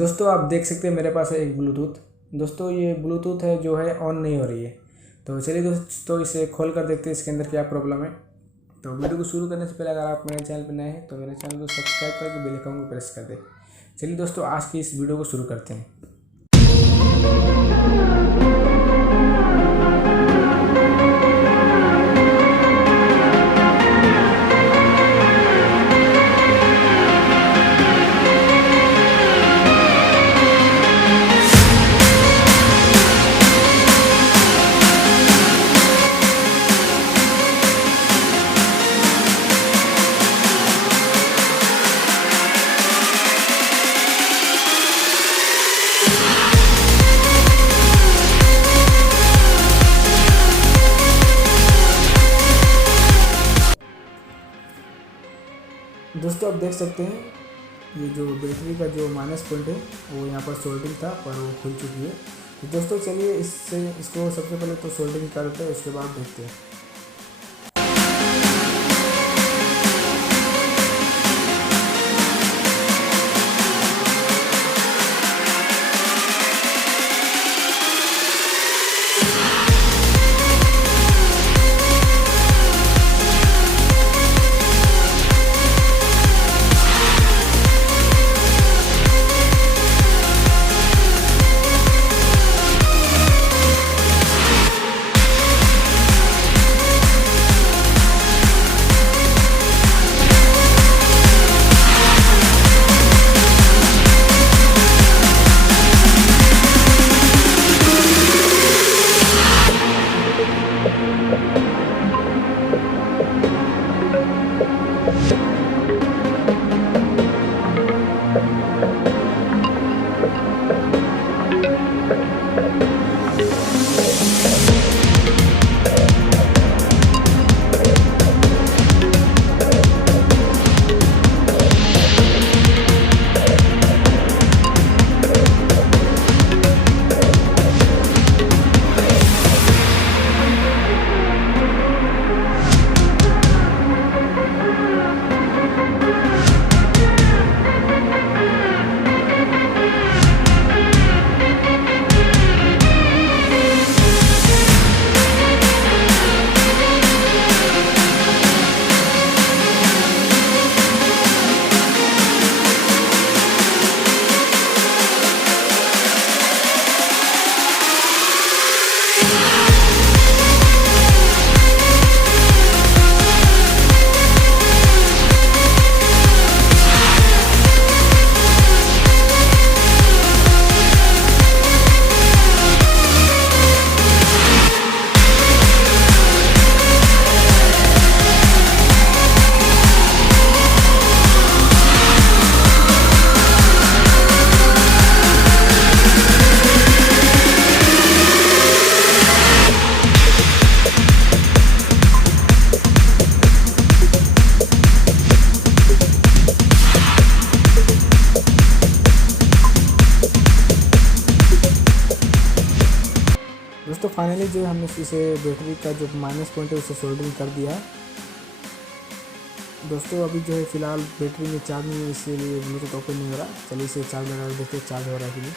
दोस्तों आप देख सकते हैं मेरे पास है एक ब्लूटूथ। दोस्तों ये ब्लूटूथ है जो है ऑन नहीं हो रही है। तो चलिए दोस्तों इसे खोल कर देखते हैं इसके अंदर क्या प्रॉब्लम है। तो वीडियो को शुरू करने से पहले अगर आप मेरे चैनल पर नए हैं तो मेरे चैनल को सब्सक्राइब करके बेल आइकन को प्रेस कर दें। चलिए दोस्तों आज की इस वीडियो को शुरू करते हैं। दोस्तों आप देख सकते हैं ये जो बैटरी का जो माइनस पॉइंट है वो यहाँ पर सोल्डिंग था पर वो खुल चुकी है। तो दोस्तों चलिए इसको सबसे पहले तो सोल्डिंग करते हैं, उसके बाद देखते हैं। दोस्तों फाइनली जो हमने इसे बैटरी का जो माइनस पॉइंट है उसे सोल्डरिंग कर दिया है। दोस्तों अभी जो है फ़िलहाल बैटरी में चार्ज नहीं है, इसीलिए ब्लूटूथ ओपन नहीं हो रहा। चलिए इसे चार्ज लगा देखते हैं चार्ज हो रहा है कि नहीं।